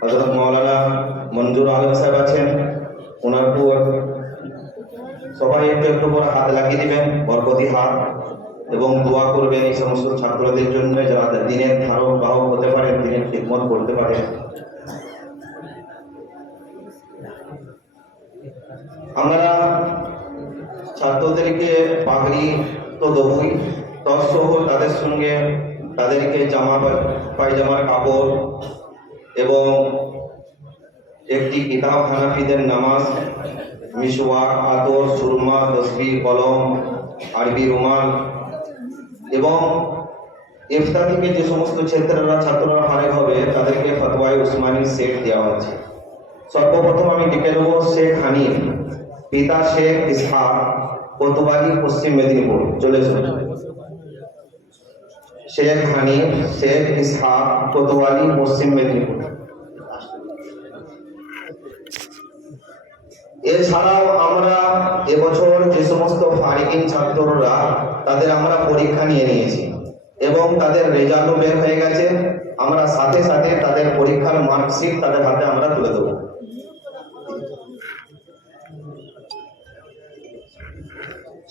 হযরত মাওলানা মঞ্জুর আলম সাহেব আছেন, ওনারও সবাই একটু একটু করে হাত লাগিয়ে দিবেন, বরকতি হাত, এবং দোয়া করবেন এই সমস্ত ছাত্রদের জন্য যারা দিনের ধারক বাহক হতে পারে, দিনের খিদমত করতে পারে। আমরা ছাত্রদেরকে পাগড়ি তো দেবই, তৎসহ তাদের সঙ্গে তাদেরকে জামা পায়জামার কাপড় এবং একটি কিতাব, হানাফিদের নামাজ, মিসওয়াক, আতর, সুরমা, তসবিহ, কলম, আরবি রুমাল এবং ইফতার থেকে যে সমস্ত ছাত্ররা ফারেক হবে তাদেরকে ফতোয়ায়ে উসমানী সেট দেওয়া হচ্ছে। সর্বপ্রথম আমি ডেকে নেব শেখ হানিফ, পিতা শেখ ইসহাক, কোতোয়ালি, পশ্চিম মেদিনীপুর। চলে এসো। শেখ হানিফ, শেখ ইসহাক, কোতোয়ালি, পশ্চিম মেদিনীপুর। এছাড়াও আমরা এবছর যে সমস্ত ফারিকিন ছাত্ররা তাদের আমরা পরীক্ষা নিয়ে নিয়েছি এবং তাদের রেজাল্টও বের হয়ে গেছে, আমরা সাথে সাথে তাদের পরীক্ষার মার্কশিট তাদের হাতে আমরা তুলে দেবো।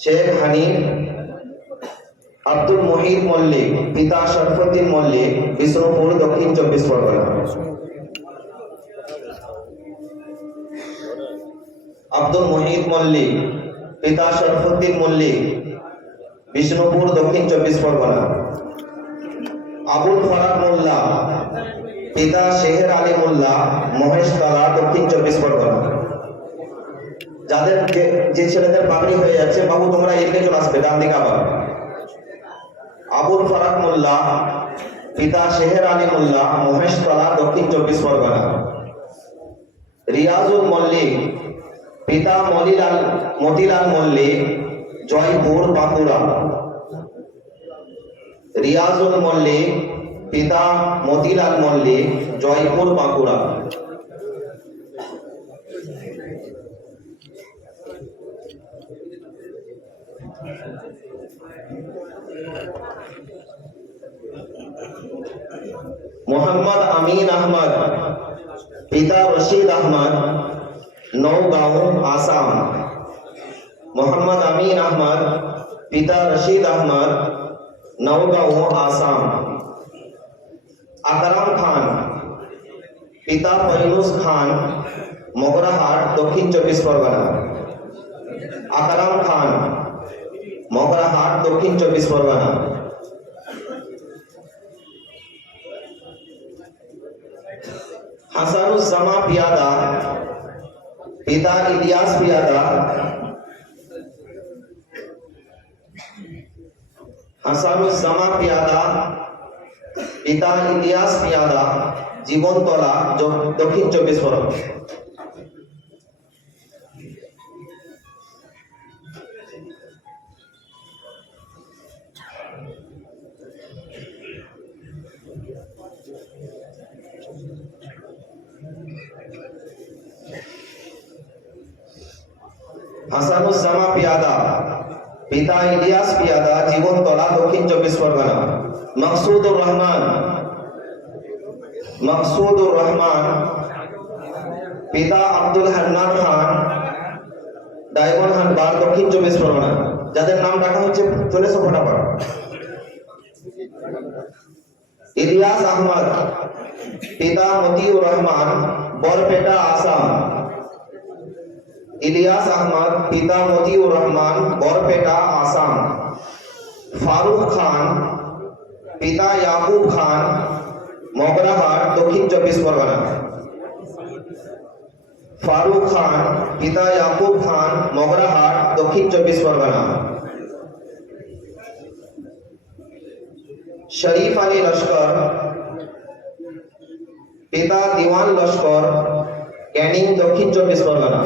শেখ হানিফ আব্দুল মুহিত মল্লিক, পিতা শরফুদ্দিন মল্লিক, বিষ্ণুপুর, দক্ষিণ 24 পরগনা। আব্দুল মুহিত মল্লিক, পিতা শরফুদ্দিন মল্লিক, বিষ্ণুপুর, দক্ষিণ 24 পরগনা। আবুল ফরাক মোল্লা, পিতা শেহের আলী মোল্লা, মহেশতলা, দক্ষিণ 24 পরগনা। যাদের যে ছেলেদের পাগড়ি হয়ে যাচ্ছে, বাবু তোমরা এদিকে চলে আসবে, ডান দিকে আবার। আবুল ফরাক মোল্লা, পিতা শেহের আলী মোল্লা, মহেশতলা, দক্ষিণ 24 পরগনা। রিয়াজুল মল্লিক, পিতা মতিলাল মল্লিক, জয়পুর, বাঁকুড়া। রিয়াজুল মল্লিক, পিতা মতিলাল মল্লিক, জয়পুর, বাঁকুড়া। মোহাম্মদ আমিন আহমদ, পিতা রশিদ আহমদ, নওগাঁও, আসাম। মোহাম্মদ আমিন আহমদ, পিতা রশিদ আহমদ, নওগাঁও, আসাম। আকরাম খান, পিতা ফৈনুস খান, মগরাহাট, দক্ষিণ 24 পরগনা। আকরাম খান, মগরাহাট, দক্ষিণ 24 পরগনা। হাসানুজ্জামা পিয়াদা, পিতা ইলিয়াস পিয়াদা, হাসানুজ্জামা পিয়াদা, পিতা ইলিয়াস পিয়াদা, জীবনতলা, দক্ষিণ 24 পরগনা। হাসানুজ্জামা পিয়াদা, পিতা ইলিয়াস পিয়াদা, জীবনতলা, দক্ষিণ 24 পরগনা। মকসুদুর রহমান, পিতা আব্দুল হান্নান খান, ডায়মন্ড হারবার, দক্ষিণ 24 পরগনা। যাদের নাম ডাকা হচ্ছে চলে এসো ফটাফট। ইলিয়াস আহমদ, পিতা মতিউর রহমান, বরপেটা, আসাম। ইলিয়াস আহমদ, পিতা মতিউর রহমান, বরপেটা, আসাম। ফারুক খান, পিতা ইয়াকুব খান, মগরাহাট, দক্ষিণ 24 পরগনা। ফারুক খান, পিতা ইয়াকুব খান, মগরাহাট, দক্ষিণ 24 পরগনা। শরীফ আলী লস্কর, পিতা দিওয়ান লস্কর, ক্যানিং, দক্ষিণ 24 পরগনা।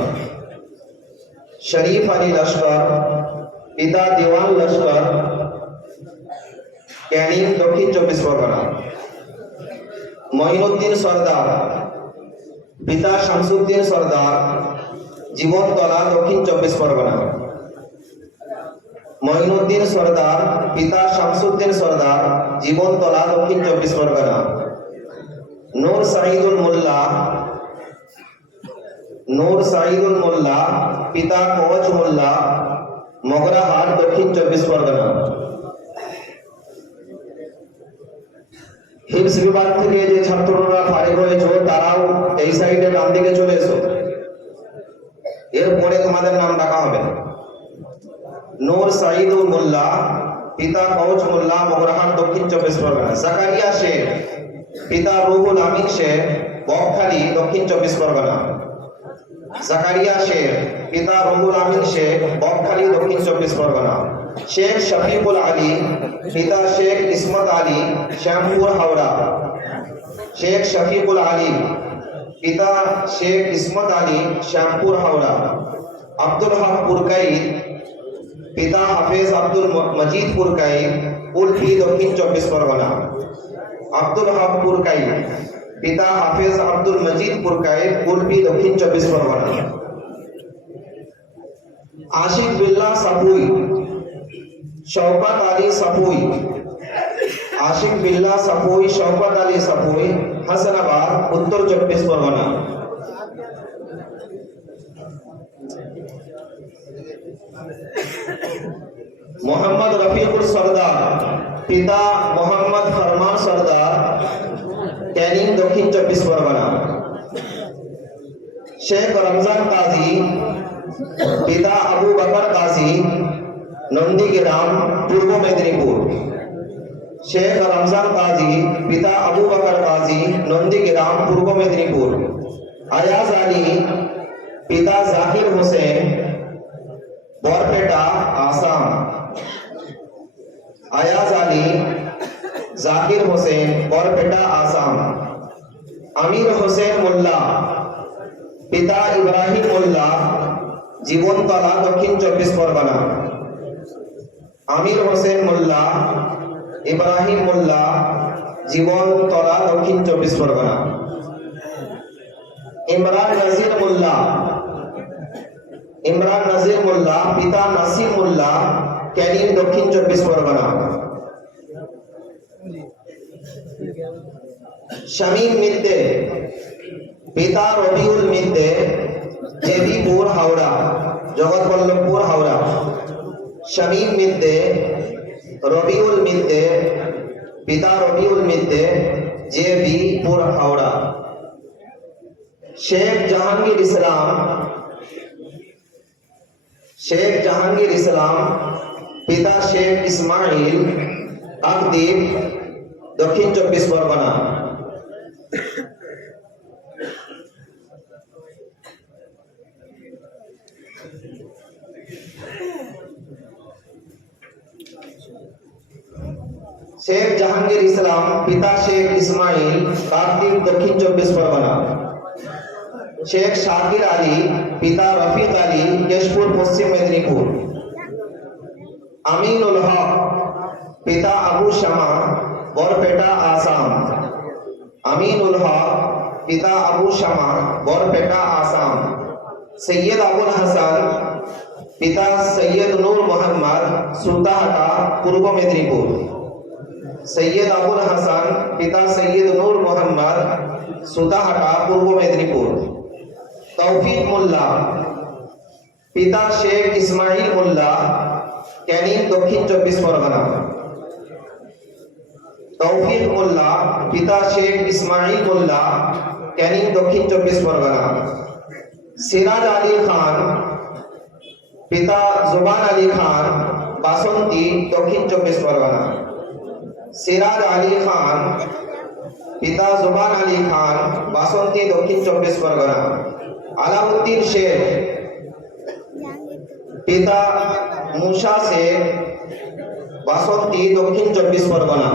শরীফ আলী লস্কর, পিতা দিওয়ান লস্কর, ক্যানিং, দক্ষিণ 24 পরগনা। মঈনুদ্দিন সরদার, পিতা শামসুদ্দিন সরদার, জীবনতলা, দক্ষিণ 24 পরগনা। মঈনুদ্দিন সরদার, পিতা শামসুদ্দিন সরদার, জীবনতলা, দক্ষিণ 24 পরগনা। নূর সাইদুল মোল্লা, নূর সাইদুল মোল্লা, পিতা কওয়াচ মোল্লা, মগরাহাট, দক্ষিণ 24 পরগনা। হিপস বিভাগ থেকে যে ছাত্ররা ফারিগ হয়েছে তারাও এই সাইডে ডান দিকে চলে এসো, এরপরে তোমাদের নাম ডাকা হবে। নূর সাইদুল মোল্লা, পিতা কওয়াচ মোল্লা, মগরাহাট, দক্ষিণ 24 পরগনা। জাকারিয়া শেখ, পিতা রুহুল আমিন শেখ, বকখালি, দক্ষিণ 24 পরগনা। জাকারিয়া শেখ, পিতা রুহুল আমিন শেখ, বকখালি, দক্ষিণ 24 পরগনা। শেখ শফিকুল আলী, পিতা শেখ ইসমত আলী, শ্যামপুর, হাওড়া। শেখ শফিকুল আলী, পিতা শেখ ইসমত আলী, শ্যামপুর, হাওড়া। আব্দুল হক পুরকাইত, পিতা হাফেজ আব্দুল মজিদ পুরকাইত, উলফি, দক্ষিণ 24 পরগনা। আব্দুল হক পুরকাইত, পিতা হাফেজ আব্দুল মজিদ পুরকাইত, উলফি, দক্ষিণ 24 পরগনা। আশিক বিল্লাহ সাপুই, শওকত আলী সাপুই, আশিক বিল্লাহ সাপুই, শওকত আলী সাপুই, হাসানাবাদ, উত্তর 24 পরগনা। মোহাম্মদ রফিকুল সরদার, পিতা মোহাম্মদ ফরমান সরদার, ক্যানিং, দক্ষিণ 24 পরগনা। শেখ রমজান কাজী, পিতা আবু বকর কাজী, নন্দীগ্রাম, পূর্ব মেদিনীপুর। শেখ রমজান কাজী, পিতা আবু বকর কাজী, নন্দীগ্রাম, পূর্ব মেদিনীপুর। আয়াজ আলী, পিতা জাকির হোসেন, বরপেটা, আসাম। আয়াজ আলী, জাকির হোসেন, বরপেটা, আসাম। আমির হোসেন মোল্লা, পিতা ইব্রাহিম মোল্লা, জীবনতলা, দক্ষিণ 24 পরগনা। আমির হোসেন মোল্লা, ইব্রাহিম মোল্লা, জীবনতলা, দক্ষিণ 24 পরগনা। ইমরান নাজির মোল্লা, ইমরান নাজির মোল্লা, পিতা নাসির মোল্লা, ক্যানিং, দক্ষিণ 24 পরগনা। শামীম মিদ্দে, পিতা রবিউল মিদ্দে, জেবিপুর, হাওড়া, জগৎবল্লভপুর, হাওড়া। শামীম মিদ্দে, রবিউল মিদ্দে, পিতা রবিউল মিদ্দে, জেবিপুর, হাওড়া। শেখ জাহাঙ্গীর ইসলাম, শেখ জাহাঙ্গীর ইসলাম, পিতা শেখ ইসমাইল, আকদ্বীপ, দক্ষিণ 24 পরগনা। শেখ জাহাঙ্গীর ইসলাম, পিতা শেখ ইসমাইল, কাকদ্বীপ, দক্ষিণ 24 পরগনা। শেখ শাকির আলী, পিতা রফিক আলী, কেশপুর, পশ্চিম মেদিনীপুর। আমিনুল হক, পিতা আবু শামা, বরপেটা, আসাম। আমিনুল হক, পিতা আবু শামা, বরপেটা, আসাম। সৈয়দ আবুল হাসান, পিতা সৈয়দ নূর মোহাম্মদ, সুতাহাটা, পূর্ব মেদিনীপুর। সৈয়দ আবুল হাসান, পিতা সৈয়দ নূর মোহাম্মদ, সুতাহাটা, পূর্ব মেদিনীপুর। তৌফিক মোল্লা, পিতা শেখ ইসমাইল মোল্লা, ক্যানিং, দক্ষিণ 24 পরগনা। তৌফিক মোল্লা, পিতা শেখ ইসমাইল মোল্লা, ক্যানিং, দক্ষিণ 24 পরগনা। সিরাজ আলী খান, পিতা জুবান আলী খান, বাসন্তী, দক্ষিণ 24 পরগনা। সিরাজ আলী খান, পিতা জুবান আলী খান, বাসন্তী, দক্ষিণ 24 পরগনা। আলাউদ্দিন শেখ, পিতা মুসা শেখ, বাসন্তী, দক্ষিণ 24 পরগনা।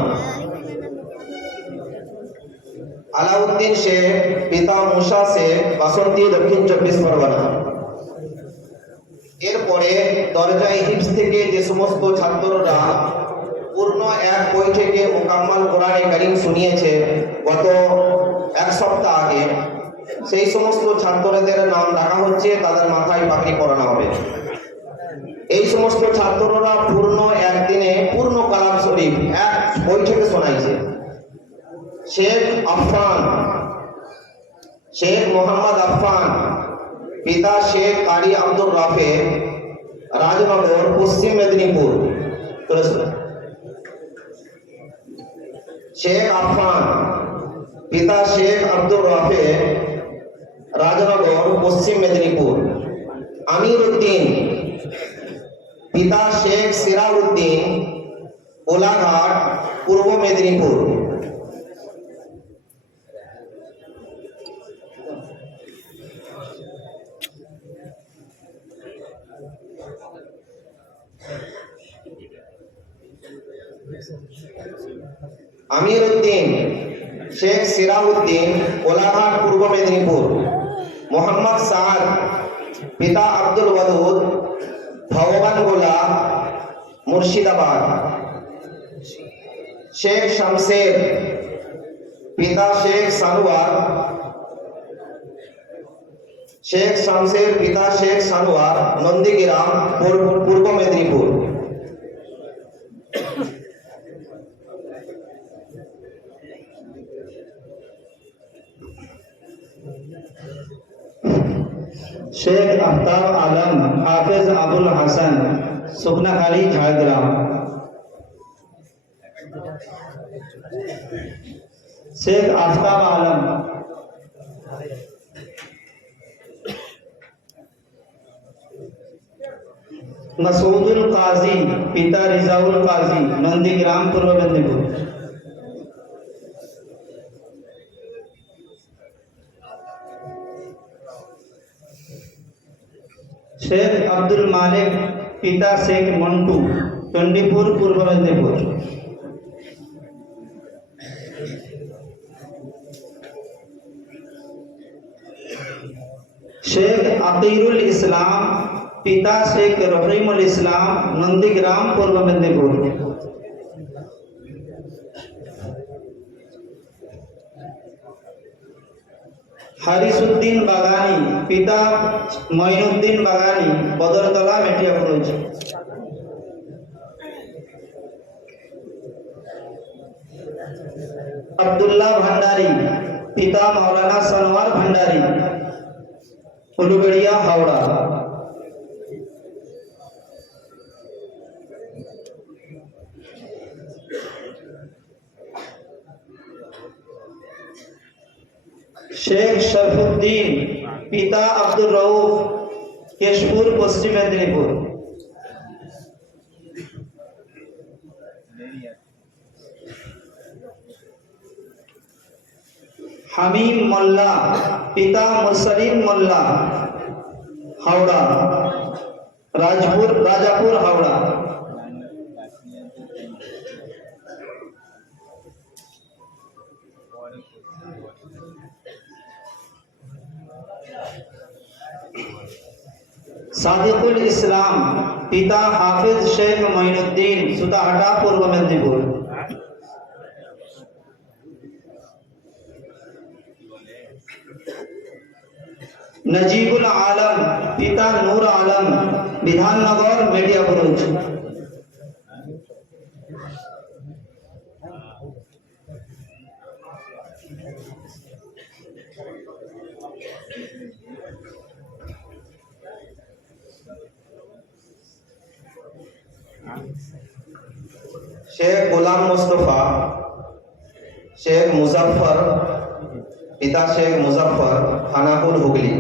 আলাউদ্দিন শেখ, পিতা মুসা শেখ, বাসন্তী, দক্ষিণ 24 পরগনা। এরপরে দরজায় হিপস থেকে যে সমস্ত ছাত্ররা পূর্ণ এক বই থেকে মুকাম্মাল কোরআনে কারীম শুনিয়েছে গত এক সপ্তাহ আগে, সেই সমস্ত ছাত্রদের নাম ডাকা হচ্ছে, তাদের মাথায় পাগড়ি পরানো হবে। এই সমস্ত ছাত্ররা পূর্ণ একদিনে পূর্ণ কালাম শরীফ এক বই থেকে শোনাইছে। শেখ আফফান, শেখ মোহাম্মদ আফফান, পিতা শেখ কারি আব্দুর রাফে, রাজনগর, পশ্চিম মেদিনীপুর। শেখ আফান, পিতা শেখ আব্দুর রাফে, রাজনগর, পশ্চিম মেদিনীপুর। আমির উদ্দিন, পিতা শেখ সিরাজউদ্দিন, কোলাঘাট, পূর্ব মেদিনীপুর। আমির উদ্দিন শেখ সিরাজউদ্দিন, কোলাঘাট, পূর্ব মেদিনীপুর। মোহাম্মদ সাদ, পিতা আব্দুল ওয়াদুদ, ভগবান গোলা, মুর্শিদাবাদ। শেখ শামসের, পিতা শেখ সানোয়ার, শেখ শামসের পিতা শেখ সানোয়ার, নন্দীগ্রাম, পূর্ব মেদিনীপুর। शेख आफ्ताब आलम, हाफिज अबुल हसन, सुखनाखाली, झाड़ग्राम। शेख आफ्ताब आलम, मसूदुल काजी, पिता रिजाउल काजी, नंदीग्राम, पूर्व मेदिनीपुर। शेख अब्दुल मालिक, पिता शेख मंटू, चंडीपुर, पूर्व मेदिनीपुर। शेख अकीरुल इस्लाम, पिता शेख रहीमुल इस्लाम, नंदीग्राम, पूर्व मेदिनीपुर। हारिसुद्दीन बागानी, पिता मोइनुद्दीन बागानी, बदरतला, मेटियापुर। अब्दुल्ला भंडारी, पिता मौलाना सनवार भंडारी, उलुगड़िया, हावड़ा। शेख शरफुद्दीन, पिता अब्दुल रऊफ, केशपुर, पश्चिम मेदिनीपुर। हमीम मोल्ला, पिता मुसलिम मोल्ला, हावड़ा, राजापुर, हावड़ा। सादिकुल इस्लाम, पिता हाफिज शेख मोइनुद्दीन, सुताहटा, पूर्व मेदिनीपुर। नजीबुल आलम, पिता नूर आलम, विधाननगर, मेटियापुर। शेख गुलाम मुस्तफा, शेख मुजफ्फर, पिता शेख मुजफ्फर, खानापुर, हुगली।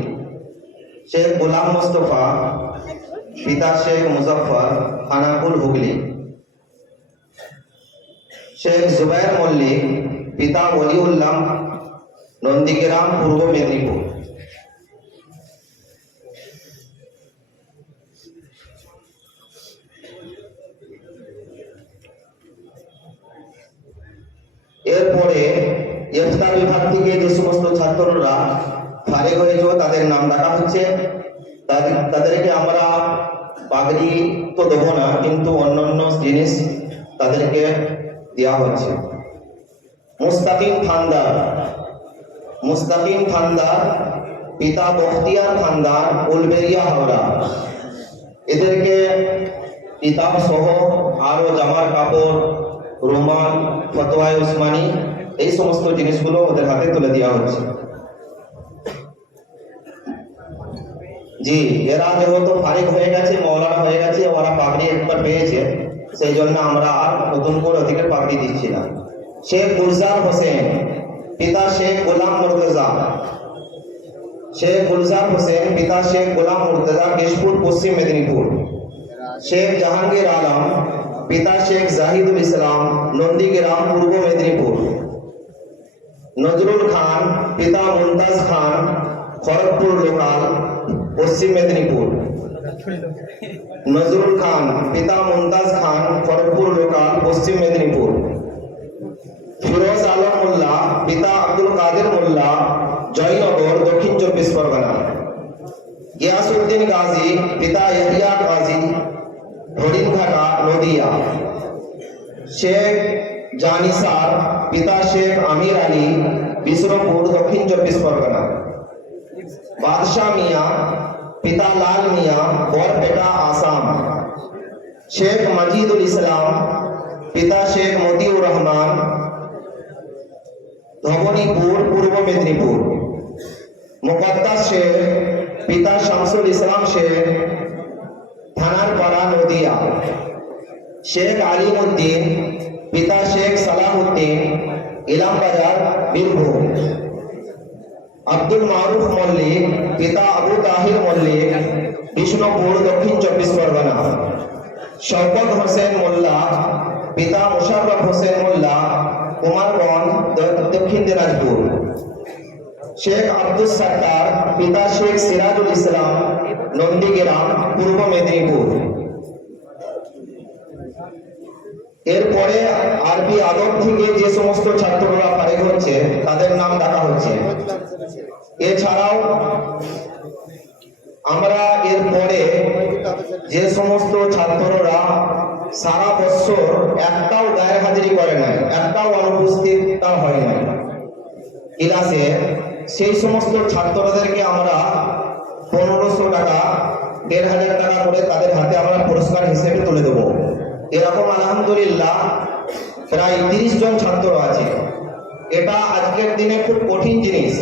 शेख गुलाम मुस्तफा, पिता शेख मुजफ्फर, खानापुर, हुगली। शेख जुबैर मल्लिक, पिता वलीउल्लाह, नंदीग्राम, पूर्व मेदिनीपुर। এরপরে ইফতার বিভাগ থেকে যে সমস্ত ছাত্ররা ফারিগ হয়েছে তাদের নাম ডাকা হচ্ছে। তাদেরকে আমরা পাগড়ি তো দেবো না, কিন্তু অন্যান্য জিনিস তাদেরকে দেওয়া হচ্ছে। মুস্তাকিম ফান্দার, পিতা বখতিয়ার ফান্দার, উলবেরিয়া, হাওড়া। এদেরকে কিতাব সহ আরো জামার কাপড়, রুমাল, ফতোয়ায়ে উসমানী, এই সমস্ত জিনিসগুলো ওদের হাতে তুলে দেওয়া হচ্ছে। জি, এরা যেহেতু ফারিক হয়ে গেছে, মৌলানা হয়ে গেছে, ওরা পাগড়ি একবার পেয়েছে, সেই জন্য আমরা আর নতুন করে ওদিকে পাগড়ি দিচ্ছি না। শেখ গুলজার হোসেন, পিতা শেখ গোলাম মুর্তজা। শেখ গুলজার হোসেন, পিতা শেখ গোলাম মুর্তজা, কেশপুর, পশ্চিম মেদিনীপুর। শেখ জাহাঙ্গীর আলম, পিতা শেখ জাহিদুল ইসলাম, নন্দীগ্রাম, পূর্ব মেদিনীপুর। নজরুল খান, পিতা মুমতাজ খান, খড়গপুর লোকাল, পশ্চিম মেদিনীপুর। নজরুল খান, পিতা মুমতাজ খান, খড়গপুর লোকাল, পশ্চিম মেদিনীপুর। ফিরোজ আলম মোল্লা, পিতা আব্দুল কাদের মোল্লা, জয়নগর, দক্ষিণ 24 পরগনা। গিয়াসউদ্দিন গাজী, পিতা ইয়াহিয়া গাজী, হরিণঘাটা, নদিয়া। শেখ জানিসার, পিতা শেখ আমির আলী, বিষ্ণুপুর, দক্ষিণ 24 পরগনা। বাদশাহ মিয়া, পিতা লাল মিয়া, বরপেটা, আসাম। শেখ মাজিদুল ইসলাম, পিতা শেখ মতিউর রহমান, ধবনীপুর, পূর্ব মেদিনীপুর। মুকদ্দাস শেখ, পিতা শামসুল ইসলাম শেখ, থানারপাড়া, নদিয়া। শেখ আলিম উদ্দিন, পিতা শেখ সালাহ উদ্দিন, ইলামবাজার, বীরভূম। আব্দুল মারুফ মল্লিক, পিতা আবু তাহির মল্লিক, বিষ্ণুপুর, দক্ষিণ 24 পরগনা। শওকত হোসেন মোল্লা, পিতা মুশাররফ হোসেন মোল্লা, কুমারগঞ্জ, দক্ষিণ দিনাজপুর। শেখ আব্দুস সাত্তার, পিতা শেখ সিরাজুল ইসলাম, নন্দীগ্রাম, পূর্ব মেদিনীপুর। এরপরে আরবি আদব থেকে যে সমস্ত ছাত্ররা ফারিক হচ্ছে তাদের নাম ডাকা হচ্ছে। এছাড়াও আমরা এরপরে যে সমস্ত ছাত্ররা সারা বছর একটাও গায়ে হাজিরি করে নাই, একটাও অনুপস্থিত হয় নাই ক্লাসে, সেই সমস্ত ছাত্রদেরকে আমরা 1500 টাকা, 1500 টাকা করে তাদের হাতে আমরা পুরস্কার হিসেবে তুলে দেবো। এরকম আলহামদুলিল্লাহ প্রায় 30 জন ছাত্র আছে। এটা আজকের দিনে খুব কঠিন জিনিস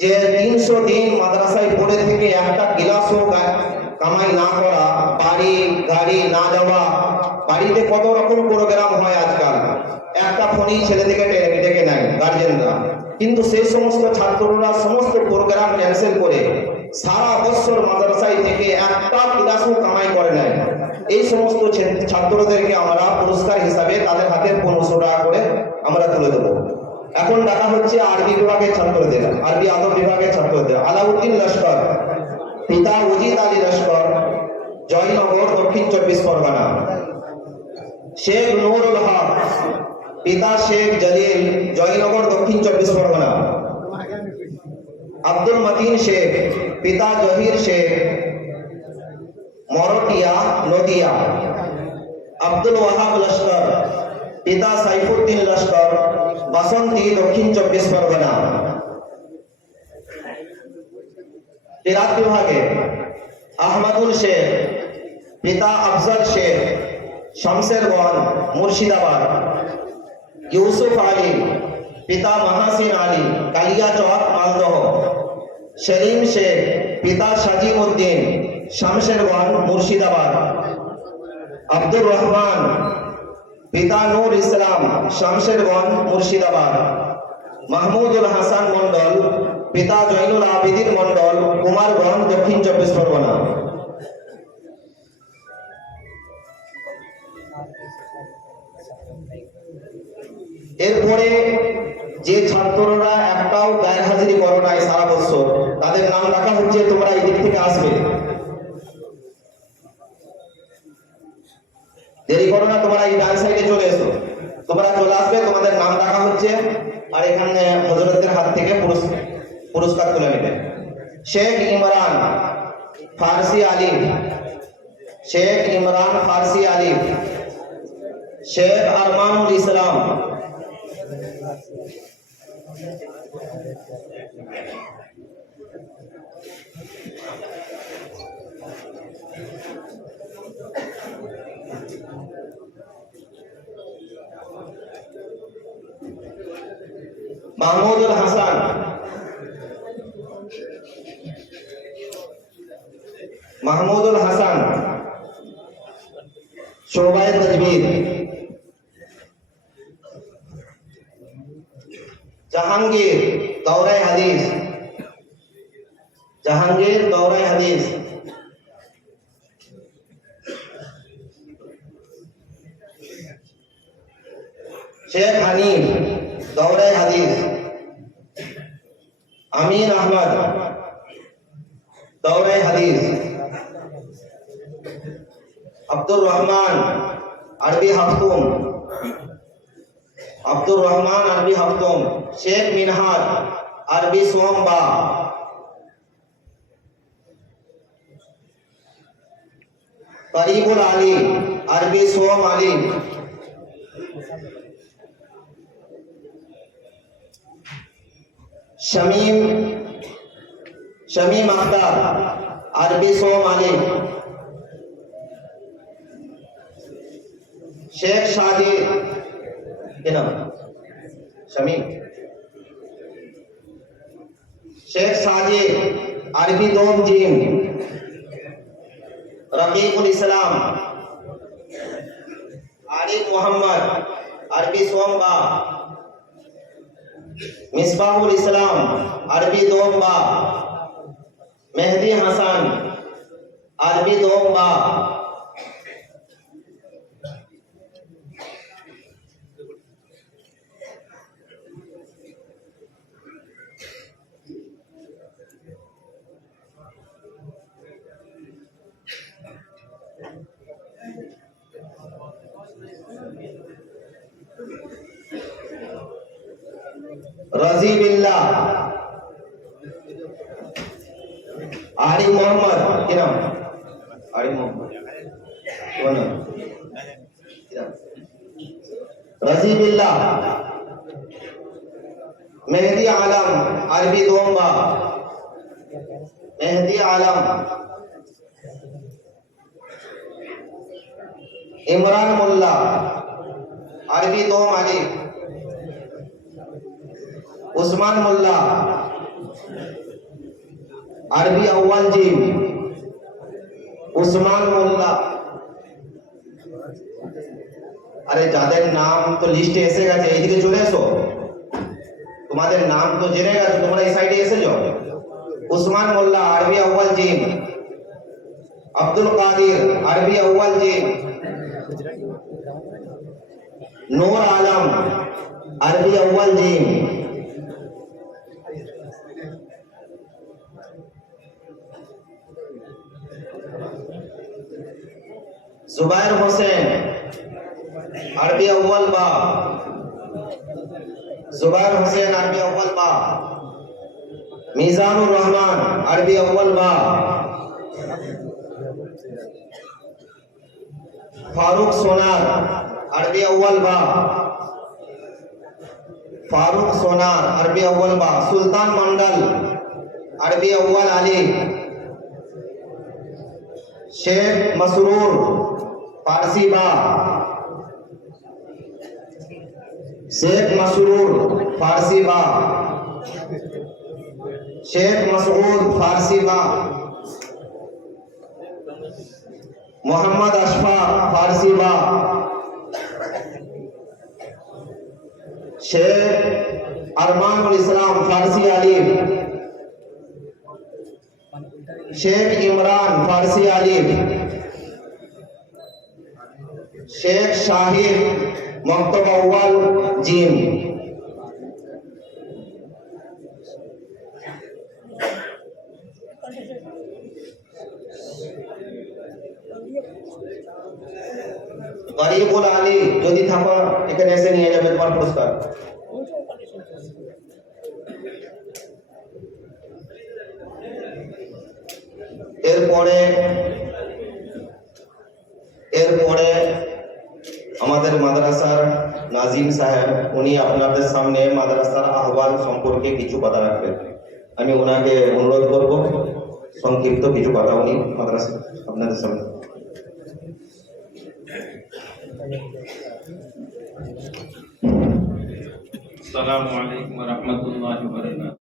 যে 300 দিন মাদ্রাসায় পড়ে থেকে একটা ক্লাসও কামাই না করা, বাড়ি গাড়ি না যাওয়া। বাড়িতে কত রকম প্রোগ্রাম হয় আজকাল, একটা ফোনেই ছেলেদেরকে ডেকে নেয় গার্জেনরা, কিন্তু সেই সমস্ত ছাত্ররা সমস্ত প্রোগ্রাম ক্যান্সেল করে সারা বছর মাদ্রাসায় থেকে একটা ক্লাসও কামাই করে নেয়। এই সমস্ত ছাত্রদেরকে আমরা পুরস্কার হিসাবে তাদের হাতে 1500 টাকা করে আমরা তুলে দেবো। এখন ডাকা হচ্ছে আরবি বিভাগের ছাত্রদের, আরবি আদব বিভাগের ছাত্রদের। আলাউদ্দিন লস্কর, পিতা উজিত আলী লস্কর, জয়নগর, দক্ষিণ 24 পরগনা। শেখ নুরুল হক, পিতা শেখ জলিল, জয়নগর, দক্ষিণ 24 পরগনা। আব্দুল মতিন শেখ, পিতা জহির শেখ, মরটিয়া, নদিয়া। আব্দুল ওয়াহাব লস্কর, পিতা সাইফুদ্দিন লস্কর, বাসন্তী, দক্ষিণ 24 পরগনা। কিরাত বিভাগে আহমদুল শেখ, পিতা আফজল শেখ, শমশেরগঞ্জ, মুর্শিদাবাদ। ইউসুফ আলী, পিতা মাহাসিন আলী, কালিয়াচক, মালদহ। সেলিম শেখ, পিতা সাজিম উদ্দিন, শমশেরগঞ্জ, মুর্শিদাবাদ। আব্দুর রহমান, পিতা নূর ইসলাম, শমশেরগঞ্জ, মুর্শিদাবাদ। মাহমুদুল হাসান মন্ডল, পিতা জৈনুল আবিদিন মন্ডল, কুমারগঞ্জ, দক্ষিণ 24 পরগনা। এরপরে যে ছাত্ররা একটাও গায়ের হাজিরি করো নাই সারা বছর, তাদের নাম ডাকা হচ্ছে। তোমরা এই দিক থেকে আসবে, দেরি করো না, তোমরা এই ডান সাইডে চলে এসো। তোমরা চলে আসবে, তোমাদের নাম ডাকা হচ্ছে, আর এখানে হযরতের হাত থেকে পুরস্কার তুলে নেবে। শেখ ইমরান ফারসি আলিফ, শেখ ইমরান ফারসি আলিফ। শেখ আরমানুল ইসলাম, মাহমুদুল হাসান, মাহমুদুল হাসান, শোবায়ে তাজবীর। জাহাঙ্গীর, দৌরায়ে হাদিস। জাহাঙ্গীর, দৌরায়ে হাদিস। শেখ হানিফ, দৌরায়ে হাদিস। আমিন আহমদ, দৌরায়ে হাদিস। আব্দুর রহমান, আরবি হাফতুম। আব্দুর রহমান, আরবি হাফতুম। শেখ মিনহাজ, আরবি সোমবা। করিবুল আলী, আরবি সোম আলী। शमीम, शमीम अख्तर, अरबी सोम अली। शेख शाजिद, क्या नाम? शमीम। शेख साजिद, अरबी दोम जीम। रकीबुल इस्लाम, आरिफ मोहम्मद, अरबी सोम बा। मिसबाहुल इस्लाम, अरबी दोम बा। मेहदी हसन, अरबी दोम बा। रजी बिल्ला, आरिफ मोहम्मद, क्या नाम? आरिफ मोहम्मद, कौन है? क्या नाम? रजी बिल्ला। मेहदी आलम, अरबी दोम्बा। मेहदी आलम। इमरान मुल्ला, अरबी दोम अली। उस्मान मुल्ला, अरबी अव्वल जीम। उस्मान मुल्ला। আরে যাদের নাম তো লিস্টে এসে গেছে এইদিকে চলে এসো, তোমাদের নাম তো জেনে গেছো, তোমরা এই সাইডে এসে যাও। উসমান মোল্লা, আরবি আউয়াল জিম। আব্দুল কাদির, আরবি আউয়াল জিম। নূর আলম, আরবি আউয়াল জিম। जुबैर हुसैन, अरबी अव्वल बा। जुबैर हुसैन, अरबी अव्वल बा। मीजानुर रहमान, अरबी अव्वल बा। फारूक सोनार, अरबी अव्वल बा। फारूक सोनार, अरबी अव्वल बा। सुल्तान मंडल, अरबी अव्वल अली। शेख मसरूर, फारसी बा। शेख मसरूर, फारसी बा। शेख मसऊद, फारसी बा। मोहम्मद अशफाक, फारसी बा। शेख अरमानुल इस्लाम, फारसी अलीफ। शेख इमरान, फारसी अलीफ। शेख शाहिद, मकतब अव्वल जीम। গরিবুল আলী, যদি থাকো এখানে এসে নিয়ে যাবে তোমার পুরস্কার। এরপরে আমাদের মাদ্রাসার নাজিম সাহেব, উনি আপনাদের সামনে মাদ্রাসার আহ্বান সম্পর্কে কিছু কথা রাখবেন। আমি ওনাকে অনুরোধ করব সংক্ষিপ্ত কিছু কথা উনি মাদ্রাসা আপনাদের সামনে। আসসালামু আলাইকুম ওয়া রাহমাতুল্লাহি ওয়া বারাকাতুহু।